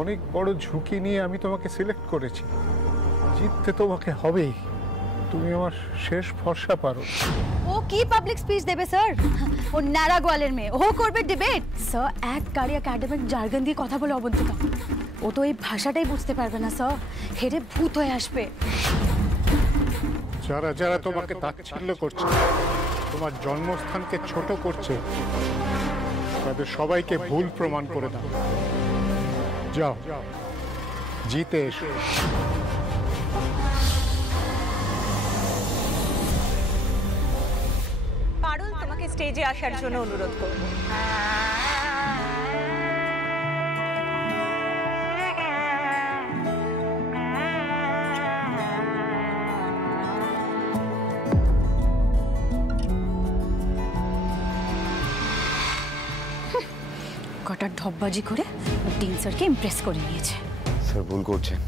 অনেক বড় ঝুঁকি নিয়ে আমি তোমাকে সিলেক্ট করেছি। জিততে তোমাকে হবেই। তুমি আমার শেষ ভরসা পারো। ও কি পাবলিক স্পিচ দেবে স্যার? ও নারা গোয়ালের মেয়ে, ও করবে ডিবেট। স্যার এক গাড়ি একাডেমিক জার্গন দিয়ে কথা বলে অবন্তিকা, ও তো এই ভাষাটাই বুঝতে পারবে না স্যার, হেরে ভূত হয়ে আসবে। যারা যারা তোমাকে তাচ্ছিল্য করছে, তোমার জন্মস্থানকে ছোট করছে, তাদের সবাইকে ভুল প্রমাণ করে দাও। যাও, জিতে এসো। পারুল, তোমাকে স্টেজে আসার জন্য অনুরোধ করব। কটার ঢপবাজি করে ডিন স্যারকে ইমপ্রেস করে নিয়েছে। স্যার ভুল করছেন,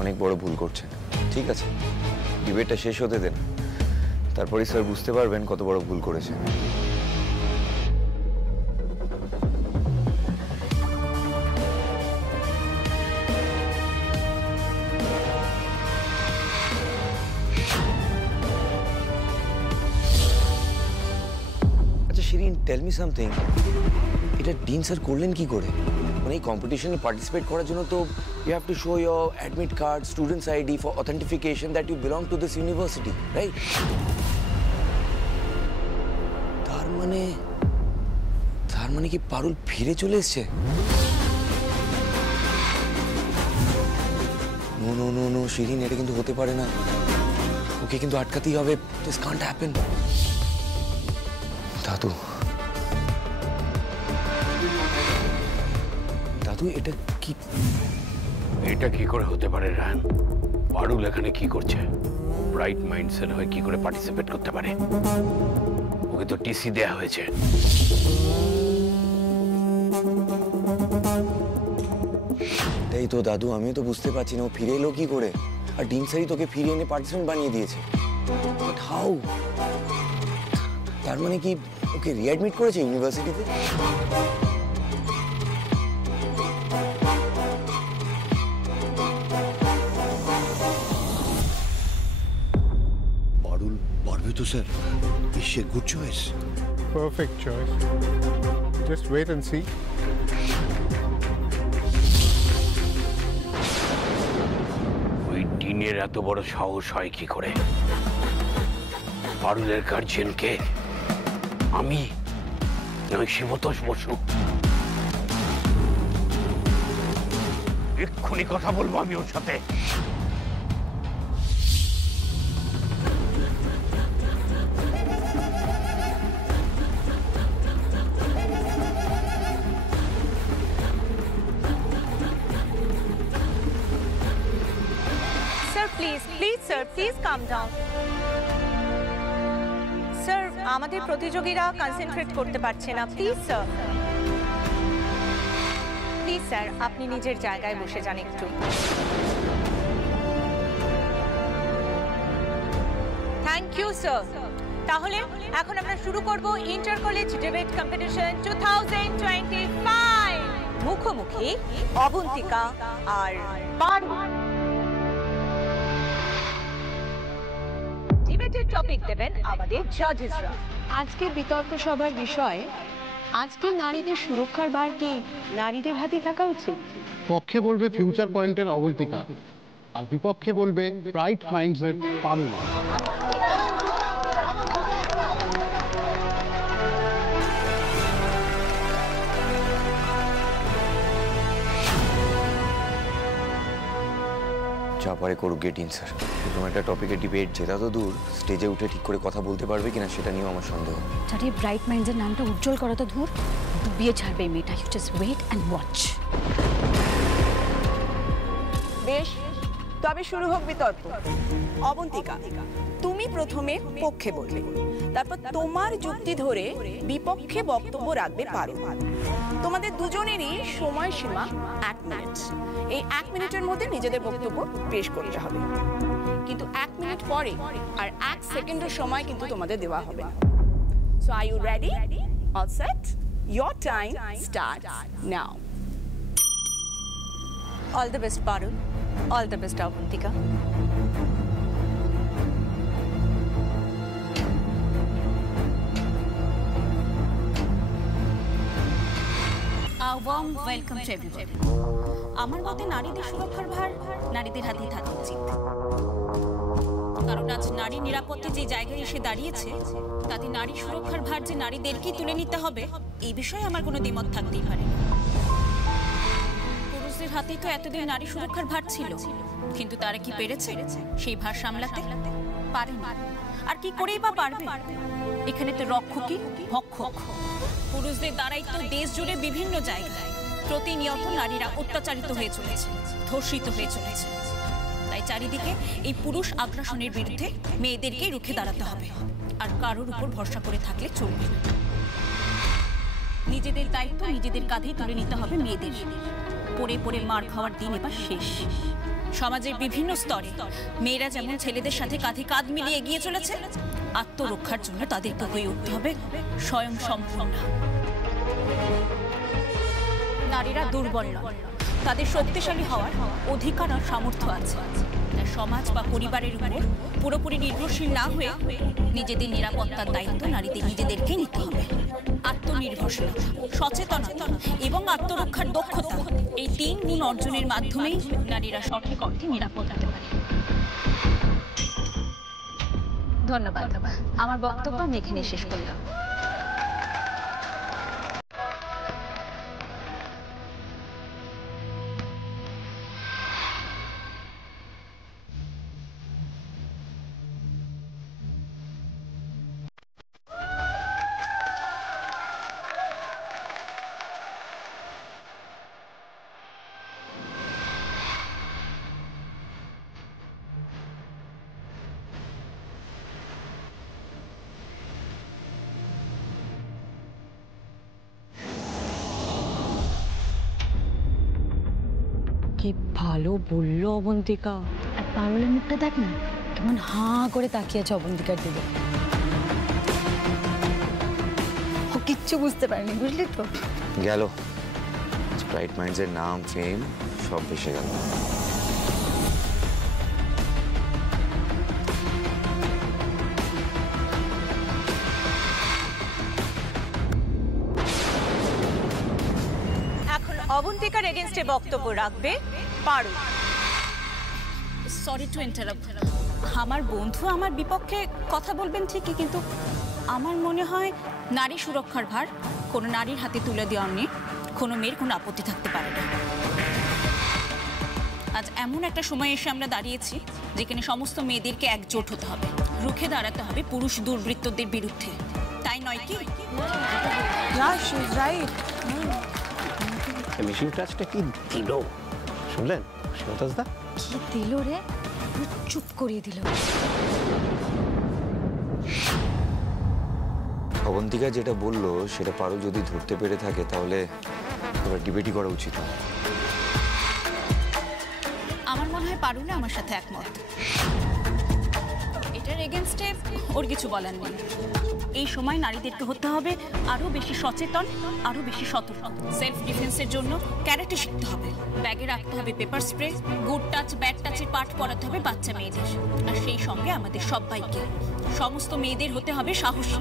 অনেক বড় ভুল করছেন। ঠিক আছে, ডিবেটটা শেষ হতে দেন, তারপরে স্যার বুঝতে পারবেন কত বড় ভুল করেছেন। আচ্ছা শিরিন, টেল মি সামথিং, এটা ডিন স্যার করলেন কি করে? মানে এই কম্পিটিশনে পার্টিসিপেট করার জন্য তো you have to show your admit card, students ID for authentication that you belong to this university, right? তার মানে কি পারুল ফিরে চলে এসছে? No no no no Shirin, এটা কিন্তু হতে পারে না। ওকে কিন্তু আটকাতেই হবে। This can't happen. দাদু এটা কি করে হতে পারে রায়ন? পারুল এখানে কি করছে? ব্রাইট মাইন্ডসের হয়ে কি করে পার্টিসিপেট করতে পারে? ওকে তো টিসি দেয়া হয়েছে। এই তো দাদু, আমিও তো বুঝতে পারছি না ও ফিরে এলো কি করে। আর ডিন স্যারই তোকে ফিরিয়ে এনে পার্টিসিপেন্ট বানিয়ে দিয়েছে। হাউ? তার মানে কি ওকে রিঅ্যাডমিট করেছে ইউনিভার্সিটিতে? পারুল পারবে তো sir? Is she a good choice? Perfect choice. Just wait and see. ওই ডিনের এত বড় সাহস হয় কি করে? পারুলের গার্জিয়ানকে আমি নয় শিবতোষ বসু এক্ষুনি কথা বলবো আমি ওর সাথে। Please calm down. Sir, আমাদের প্রতিযোগীরা কনসেন্ট্রেট করতে পারছে না। প্লিজ স্যার, আপনি নিজের জায়গায় বসে যান একটু। Thank you sir. তাহলে এখন আমরা শুরু করব ইন্টার কলেজ ডিবেট কম্পিটিশন 2025। মুখোমুখি অবন্তিকা আর পারুল। ডিবেটের টপিক দেবেন আমাদের জাজেসরা। আজকের বিতর্ক সভার বিষয়, আজকে নারীদের সুরক্ষার ভার কি নারীদের হাতে থাকা উচিত? পক্ষে বলবে ফিউচার পয়েন্টের অবন্তিকা, আর বিপক্ষে বলবে ব্রাইট মাইন্ডসের পারুল। যা পারে করুক গে ডিন স্যার। এরকম একটা টপিকে ডিবেট জেতা তো দূর, স্টেজে উঠে ঠিক করে কথা বলতে পারবে কিনা সেটা নিয়েও আমার সন্দেহ। যাতে ব্রাইট মাইন্ডসের নামটা উজ্জ্বল করা তো দূর, ডুবিয়ে ছাড়বে এই মেয়েটা। You just wait and watch. বেশ, তবে শুরু হোক বিতর্ক। অবন্তিকা, তুমি প্রথমে পক্ষে বলবে, তারপর তোমার যুক্তি ধরে বিপক্ষে বক্তব্য রাখবে পারুল। তোমাদের দুজনেরই সময়সীমা 1 মিনিট। এই 1 মিনিটের মধ্যে নিজেদের বক্তব্য পেশ করতে হবে, কিন্তু 1 মিনিট পরে আর 1 সেকেন্ডের সময় কিন্তু তোমাদের দেওয়া হবে না। So are you ready? All set? Your time starts now. All the best Parul, all the best Abantika. Warm welcome to everybody. আমার মতে নারীদের সুরক্ষার ভার নারীদের হাতেই থাকা উচিত, কারণ আজ নারী নিরাপত্তা যে জায়গায় এসে দাঁড়িয়েছে তাতে নারী সুরক্ষার ভার যে নারীদেরকেই তুলে নিতে হবে এই বিষয়ে আমার কোনো দ্বিমত থাকতেই পারে না। পুরুষদের হাতেই তো এতদিন নারী সুরক্ষার ভার ছিল, কিন্তু তারা কি পেরেছে সেই ভার সামলাতে? পারেনি। আর কি করেই বা পারবে? এখানে তো রক্ষকই ভক্ষক। পুরুষদের দ্বারাই তো দেশ জুড়ে বিভিন্ন জায়গায় প্রতিনিয়ত নারীরা অত্যাচারিত হয়ে চলেছে, ধর্ষিত হয়ে চলেছে। তাই চারিদিকে এই পুরুষ আগ্রাসনের বিরুদ্ধে মেয়েদেরকেই রুখে দাঁড়াতে হবে, আর কারোর উপর ভরসা করে থাকলে চলবে না। নিজেদের দায়িত্ব নিজেদের কাঁধেই তুলে নিতে হবে মেয়েদের। পড়ে পড়ে মার খাওয়ার দিন এবার শেষ। সমাজের বিভিন্ন স্তরে মেয়েরা যেমন ছেলেদের সাথে কাঁধে কাঁধ মিলিয়ে এগিয়ে চলেছে, আত্মরক্ষার জন্য তাদেরকে হয়ে উঠতে হবে স্বয়ং সম্পূর্ণ। নারীরা দুর্বল নয়, তাদের শক্তিশালী হওয়ার অধিকার আর সামর্থ্য আছে। তাই সমাজ বা পরিবারের উপর পুরোপুরি নির্ভরশীল না হয়ে নিজেদের নিরাপত্তার দায়িত্ব নারীদের নিজেদেরকেই নিতে হবে। আত্মনির্ভরশীলতা, সচেতনতা এবং আত্মরক্ষার দক্ষতা, এই 3 গুণ অর্জনের মাধ্যমেই নারীরা সঠিক অর্থে নিরাপদ হতে পারে। ধন্যবাদ। আমার বক্তব্য আমি এখানে শেষ করলাম। কি ভালো বললো অবন্তিকা। আর পারুলের মুখটা দেখ না, কেমন হাঁ করে তাকিয়েছে অবন্তিকার দিকে। ও কিচ্ছু বুঝতে পারেনি, বুঝলি তো? গেল ব্রাইট মাইন্ডসের নাম, ফেম সব ভেসে গেল। অবন্তিকার এগেইনস্টে বক্তব্য রাখবে পারুল। Sorry to interrupt. আমার বন্ধু আমার বিপক্ষে কথা বলবেন ঠিকই, কিন্তু আমার মনে হয় নারী সুরক্ষার ভার কোনো নারীর হাতে তুলে দেওয়া নিয়ে কোনো মেয়ের কোনো আপত্তি থাকতে পারে না। আজ এমন একটা সময় এসে আমরা দাঁড়িয়েছি যেখানে সমস্ত মেয়েদেরকে একজোট হতে হবে, রুখে দাঁড়াতে হবে পুরুষ দুর্বৃত্তদের বিরুদ্ধে, তাই নয় কি? ফিনিশিং টাচটা কি দিল শুনলেন শিবতাজদা? কি দিল রে? চুপ করিয়ে দিল। অবন্তিকা যেটা বললো সেটা পারুল যদি ধরতে পেরে থাকে তাহলে ওরা ডিবেটই করা উচিত। আমার মনে হয় পারুল আমার সাথে একমত। এটার এগেইনস্টে ওর কিছু বলার নেই। এই সময় নারীদেরকে হতে হবে আরো বেশি সচেতন, আরো বেশি সতর্ক। সেলফ ডিফেন্সের জন্য ক্যারাটে শিখতে হবে, ব্যাগে রাখতে হবে pepper spray, good touch bad টাচের পাঠ পড়াতে হবে বাচ্চা মেয়েদের। আর সেই সঙ্গে আমাদের সবাইকে, সমস্ত মেয়েদের হতে হবে সাহসী।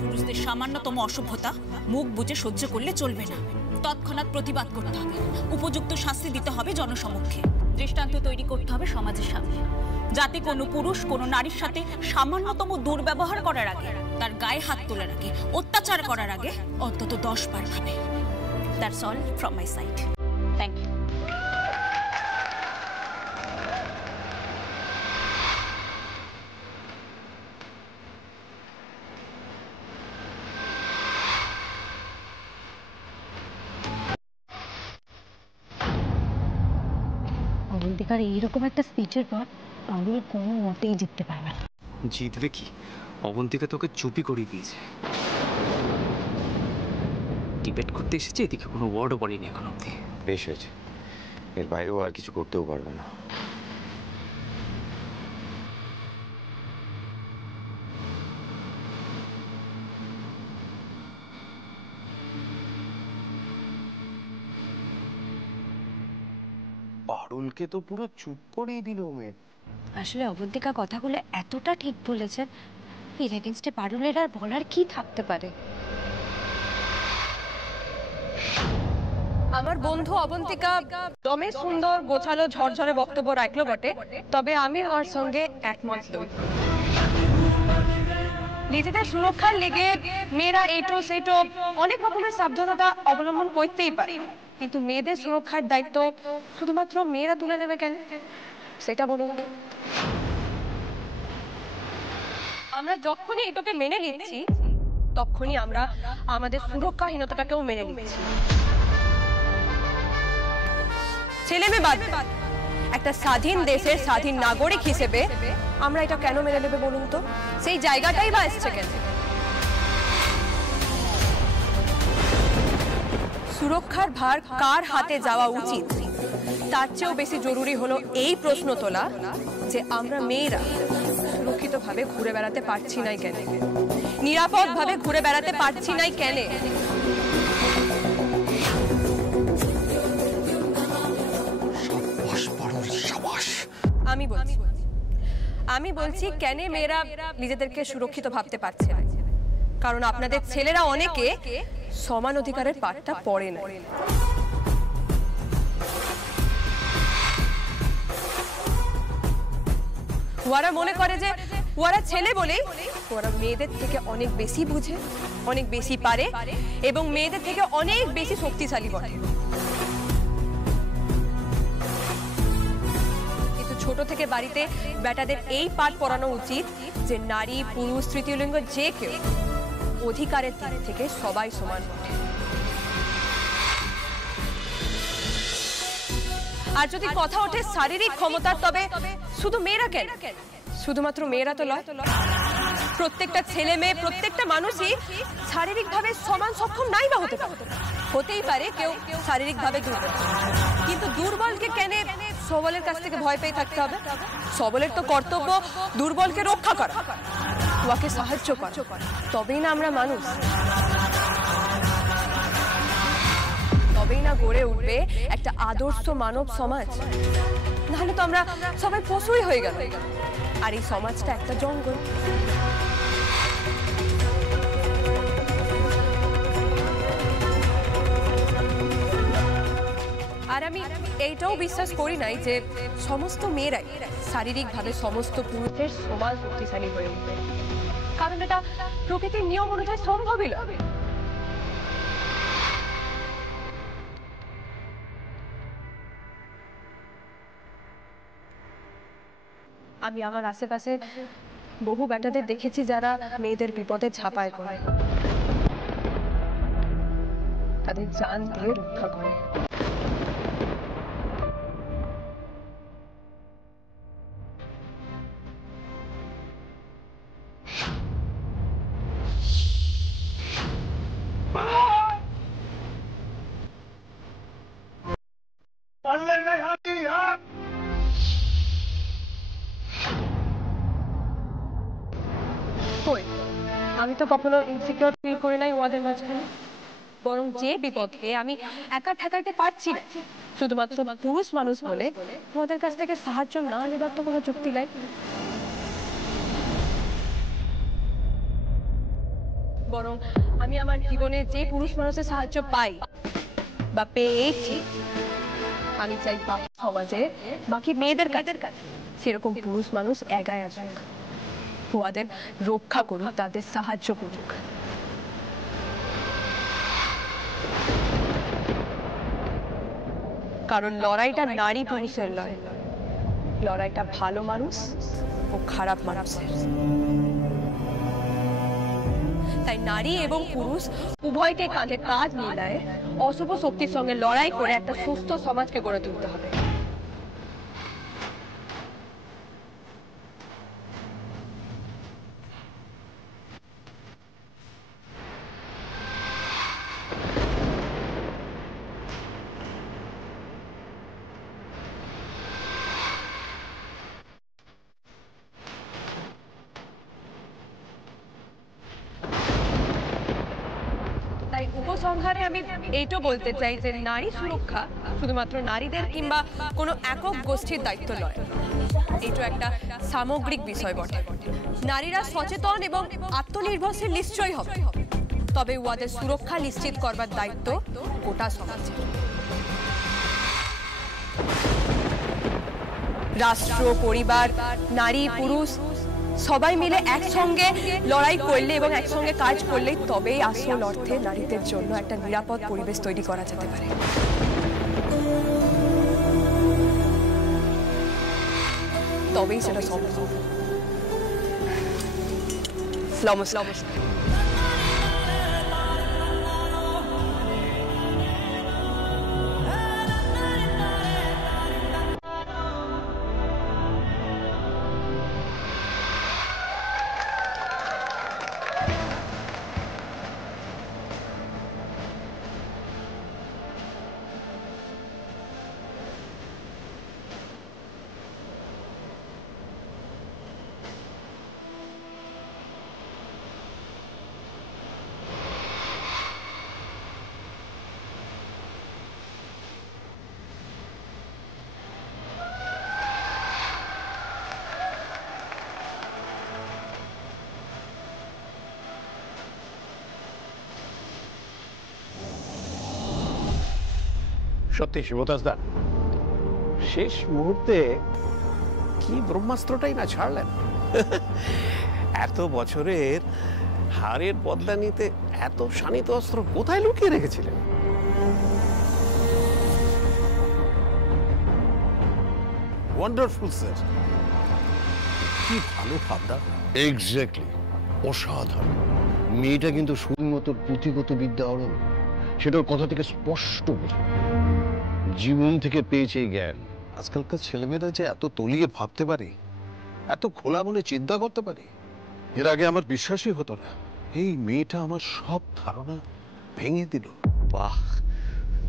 পুরুষদের সামান্যতম অসভ্যতা মুখ বুজে সহ্য করলে চলবে না, তৎক্ষণাৎ প্রতিবাদ করতে হবে, উপযুক্ত শাস্তি দিতে হবে জনসমক্ষে, দৃষ্টান্ত তৈরি করতে হবে সমাজের সামনে, যাতে কোনো পুরুষ কোনো নারীর সাথে সামান্যতম দুর্ব্যবহার করার আগে, তার গায়ে হাত তোলার আগে, অত্যাচার করার আগে অন্তত 10 বার ভাবে। That's all from my side. Thank you. অবন্তিকার এইরকম একটা স্পিচের পর পারুল কোনো মতেই জিততে পারবে না। জিতবে কি? অবন্তিকা তোকে চুপি করিয়ে দিয়েছে। ডিবেট করতে এসেছে, এদিকে কোনো ওয়ার্ডও বলেনি এখন অব্দি। বেশ হয়েছে, এর বাইরেও আর কিছু করতেও পারবে না। পারুলকে তো পুরো চুপ করেই দিল মেয়ে। আসলে অবন্তিকা কথাগুলো এতটা ঠিক বলেছে, এই এগেইনস্টে পারুলের আর বলার কি থাকতে পারে। আমার বন্ধু অবন্তিকা দমে সুন্দর গোছালো ঝরঝরে বক্তব্য রাখলো বটে, তবে আমি ওর সঙ্গে একমত নই। নিজেদের সুরক্ষার লেগে মেয়েরা এইটো সেইটো অনেক রকমের সাবধানতা অবলম্বন করতেই পারে, কিন্তু মেয়েদের সুরক্ষার দায়িত্ব শুধুমাত্র মেয়েরা তুলে নেবে কেন সেটা বলুন। আমরা যখনই এটাকে মেনে নিচ্ছি তখনই আমরা আমাদের সুরক্ষাহীনতাটাকেও মেনে নিচ্ছি। ছেলে মেয়ে বাদ, একটা স্বাধীন দেশের স্বাধীন নাগরিক হিসেবে আমরা এটা কেন মেনে নেবে বলুন তো? সেই জায়গাটাই বা এসছে কেন? সুরক্ষার ভার কার হাতে যাওয়া উচিত তার চেয়েও বেশি জরুরি হলো এই প্রশ্ন তোলা যে আমরা মেয়েরা সুরক্ষিতভাবে ঘুরে বেড়াতে পারছি না কেন, নিরাপদভাবে ঘুরে বেড়াতে পারছি না কেন। আমি বলছি কেন মেয়েরা নিজেদেরকে সুরক্ষিত ভাবতে পারছে না, কারণ আপনাদের ছেলেরা অনেকে সমান অধিকারের পাঠটা পড়ে না। ওরা মনে করে যে ওরা ছেলে বলে ওরা মেয়েদের থেকে অনেক বেশি বুঝে, অনেক বেশি পারে এবং মেয়েদের থেকে অনেক বেশি শক্তিশালী বটে। ছোট থেকে বাড়িতে বেটাদের এই পাঠ পড়ানো উচিত যে নারী পুরুষ তৃতীয় লিঙ্গ যে কেউ অধিকারের দিক থেকে সবাই সমান বটে। আর যদি কথা ওঠে শারীরিক ক্ষমতার, তবে শুধু মেয়েরা কেন, শুধুমাত্র মেয়েরা তো নয়, প্রত্যেকটা ছেলে মেয়ে প্রত্যেকটা মানুষই শারীরিকভাবে সমান সক্ষম নাই বা হতে পারে, হতেই পারে কেউ শারীরিকভাবে দুর্বল, কিন্তু দুর্বলকে কেন সবলের কাছ থেকে ভয় পেয়ে থাকতে হবে? সবলের তো কর্তব্য দুর্বলকে রক্ষা করা, ওকে সাহায্য করা, তবেই না আমরা মানুষ, তবেই না গড়ে উঠবে একটা আদর্শ মানব সমাজ। নাহলে তো আমরা সবাই পশুই হয়ে গেল, আর এই সমাজটা একটা জঙ্গল। আর আমি এইটাও বিশ্বাস করি নাই যে সমস্ত মেয়েরাই শারীরিকভাবে সমস্ত পুরুষের সমান শক্তিশালী হয়ে উঠবে, কারণ এটা প্রকৃতির নিয়ম অনুযায়ী সম্ভবই নয়। আমি আমার আশেপাশে বহু বেটাদের দেখেছি যারা মেয়েদের বিপদে ঝাঁপায় পড়ে, তাদের জান দিয়ে রক্ষা করে। আমি তো কখনো ইনসিকিউর ফিল করি নাই ওদের মাঝখানে, বরং যে বিপদকে আমি একা ঠেকাইতে পারছি না শুধুমাত্র পুরুষ মানুষ বলে ওদের কাছ থেকে সাহায্য না নেবার তো কোনো যুক্তি নাই। বরং আমি আমার জীবনে যে পুরুষ মানুষের সাহায্য পাই বা পেয়েছি, আমি চাই সমাজে বাকি মেয়েদের কাছে সেরকম পুরুষ মানুষ এগায় আসুক, ওদের রক্ষা করুক, তাদের সাহায্য করুক। কারণ লড়াইটা নারী পুরুষের নয়, লড়াইটা ভালো মানুষ ও খারাপ মানুষের। তাই নারী এবং পুরুষ উভয়কে কাঁধে কাঁধ মিলায় অশুভ শক্তির সঙ্গে লড়াই করে একটা সুস্থ সমাজকে গড়ে তুলতে হবে। তাই উপসংহারে আমি এইটা বলতে চাই যে নারী সুরক্ষা শুধুমাত্র নারীদের কিংবা কোনো একক গোষ্ঠীর দায়িত্ব নয়, এটা একটা সামগ্রিক বিষয় বটে। নারীরা সচেতন এবং আত্মনির্ভরশীল নিশ্চয়ই হবে, তবে উহাদের সুরক্ষা নিশ্চিত করবার দায়িত্ব গোটা সমাজের। রাষ্ট্র, পরিবার, নারী, পুরুষ সবাই মিলে একসঙ্গে লড়াই করলে এবং একসঙ্গে কাজ করলেই তবেই আসল অর্থে নারীদের জন্য একটা নিরাপদ পরিবেশ তৈরি করা যেতে পারে। তবেই সেটা সম্ভব। নমস্কার। সত্যি শিবদাসদা, শেষ মুহূর্তে কি ব্রহ্মাস্ত্রটাই না ছাড়লেন। এত বছরের হারের বদলা নিতে এত শানিত অস্ত্র কোথায় লুকিয়ে রেখেছিলেন? ওয়ান্ডারফুল স্যার, কি ভালো ভাবনা। এক্স্যাক্টলি, অসাধারণ। মেয়েটা কিন্তু শুধুমাত্র পুঁথিগত বিদ্যা অরণ, সেটার কথা থেকে স্পষ্ট বোঝা। জীবন থেকে পেয়েছে এই জ্ঞান। আজকালকার ছেলেমেয়েরা যে এত তলিয়ে ভাবতে পারে, এত খোলা মনে চিন্তা করতে পারে, এর আগে আমার বিশ্বাসই হতো না। এই মেয়েটা আমার সব ধারণা ভেঙে দিল। বাহ,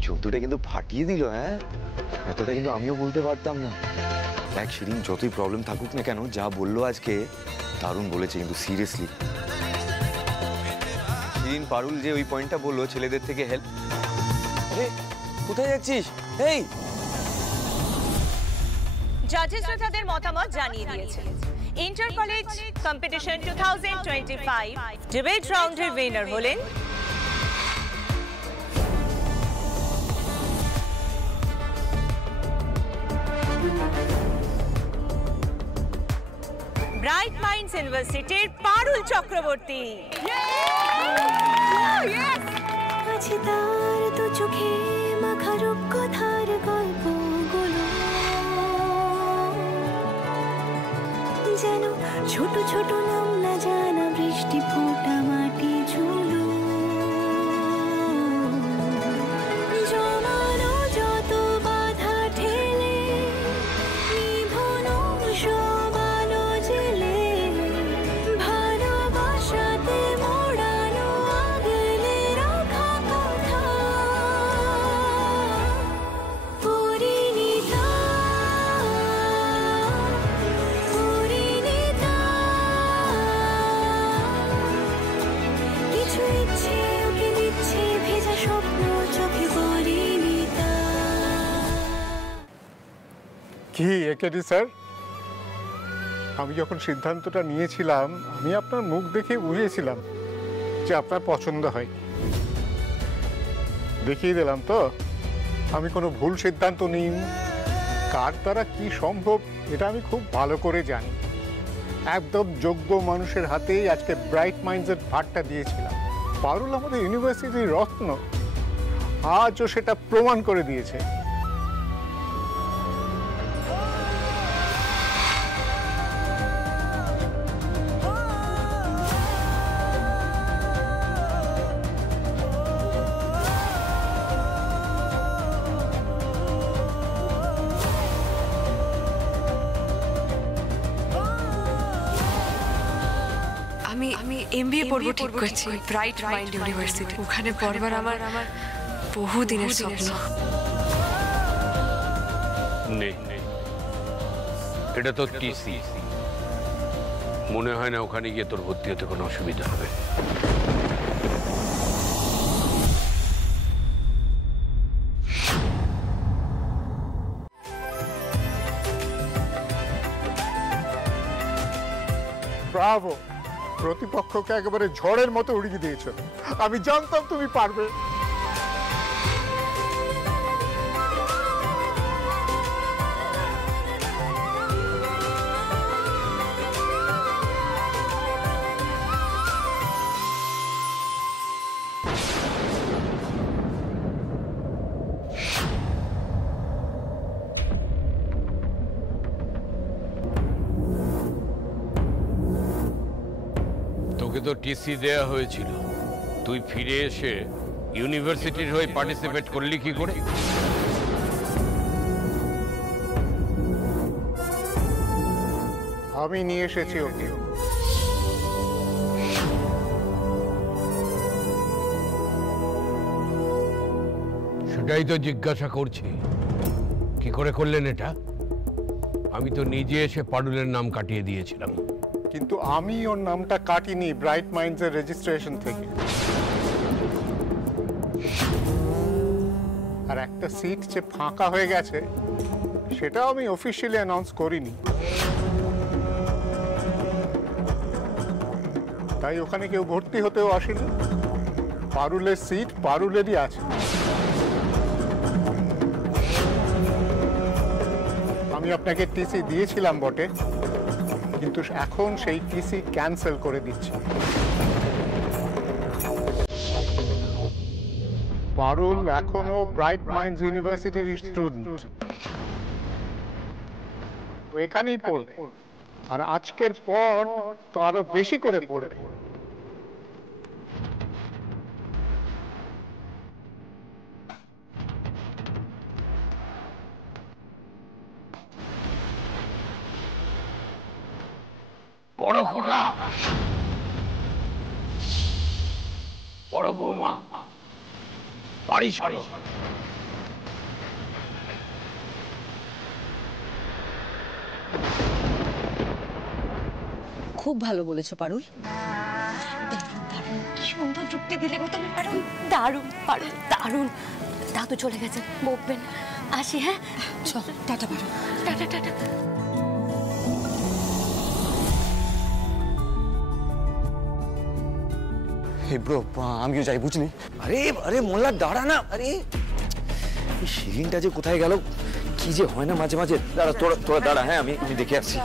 চোদ্দটা কিন্তু ফাটিয়ে দিল। হ্যাঁ, এতটা কিন্তু আমিও বলতে পারতাম না। দেখ শিরিন, যতই প্রবলেম থাকুক না কেন, যা বললো আজকে দারুণ বলেছে কিন্তু সিরিয়াসলি। শিরিন, পারুল যে ওই পয়েন্টটা বললো ছেলেদের থেকে হেল্প, আরে কোথায় যাচ্ছিস? এই জাজেসরা তাদের মতামত জানিয়ে দিয়েছেন। ইন্টার কলেজ কম্পিটিশন 2025 ডিবেট রাউন্ডের উইনার হলেন ব্রাইট মাইন্ডস ইউনিভার্সিটির পারুল চক্রবর্তী। চোখে মাখা রূপকথার গল্পগুলো যেন ছোট ছোট নাম না জানা বৃষ্টি ফোঁটা মাটি ঝুলো। জমানো যত বাধা ঠেলে নিভনো সব আলো জেলে ভালোবাসাতে মোড়ানো আগলে রাখা কথা পরিণীতা পরিণীতা। কিছু ইচ্ছে ওকে দিচ্ছে ভেজা স্বপ্ন চোখে পরিণীতা। কি একেডি স্যার, আমি যখন সিদ্ধান্তটা নিয়েছিলাম আমি আপনার মুখ দেখে বুঝেছিলাম যে আপনার পছন্দ হয়। দেখিয়ে দিলাম তো আমি কোনো ভুল সিদ্ধান্ত নিই। কার দ্বারা কি সম্ভব এটা আমি খুব ভালো করে জানি। একদম যোগ্য মানুষের হাতেই আজকে ব্রাইট মাইন্ডসের ভারটা দিয়েছিলাম। পারুল আমাদের ইউনিভার্সিটির রত্ন, আজও সেটা প্রমাণ করে দিয়েছে। আমি এমবিএ পড়বো ঠিক করছি ব্রাইট মাইন্ড ইউনিভার্সিটি। ওখানে পড়বার আমার বহু দিনের স্বপ্ন। নেই, এটা তো টিসি। মনে হয় না ওখানে গিয়ে তোর ভর্তি হতে কোনো অসুবিধা হবে। ব্রাভো, প্রতিপক্ষকে একেবারে ঝড়ের মতো উড়িয়ে দিয়েছো। আমি জানতাম তুমি পারবে। তোকে তো টিসি দেয়া হয়েছিল, তুই ফিরে এসে ইউনিভার্সিটির হয়ে পার্টিসিপেট করলি কি করে? আমি নিয়ে এসেছি ওকে। সেটাই তো জিজ্ঞাসা করছি, কি করে করলেন এটা? আমি তো নিজে এসে পারুলের নাম কাটিয়ে দিয়েছিলাম। কিন্তু আমি ওর নামটা কাটিনি ব্রাইট মাইন্ডসের রেজিস্ট্রেশন থেকে। আর একটা সিট যে ফাঁকা হয়ে গেছে সেটাও আমি অফিসিয়ালি অ্যানাউন্স করিনি। তাই ওখানে কেউ ভর্তি হতেও আসেনি। পারুলের সিট পারুলেরই আছে। আমি আপনাকে টিসি দিয়েছিলাম বটে, কিন্তু এখন সেই টিসি ক্যান্সেল করে দিচ্ছি। পারুল এখনো ব্রাইট মাইন্ডস ইউনিভার্সিটির স্টুডেন্ট, ও এখানেই পড়বে, আর আজকের পর তো আরো বেশি করে পড়বে। বড় খোকা, বড় বৌমা, বাড়ি সরো। খুব ভালো বলেছো পারুল। কি সুন্দর যুক্তি দিলে গো তুমি পারুল। দারুণ পারুল, দারুণ। দাও তো চলে গেছে, বকবেন। আসি, হ্যাঁ? চল, টাটা পারুল। টাটা টাটা। হে ব্রো, আমিও যাই, বুঝলি? আরে আরে মোল্লা দাঁড়া না। আরে এই শিরিনটা যে কোথায় গেল, কি যে হয় না মাঝে মাঝে। দাঁড়া, তোরা দাঁড়া, হ্যাঁ আমি দেখে আসছি।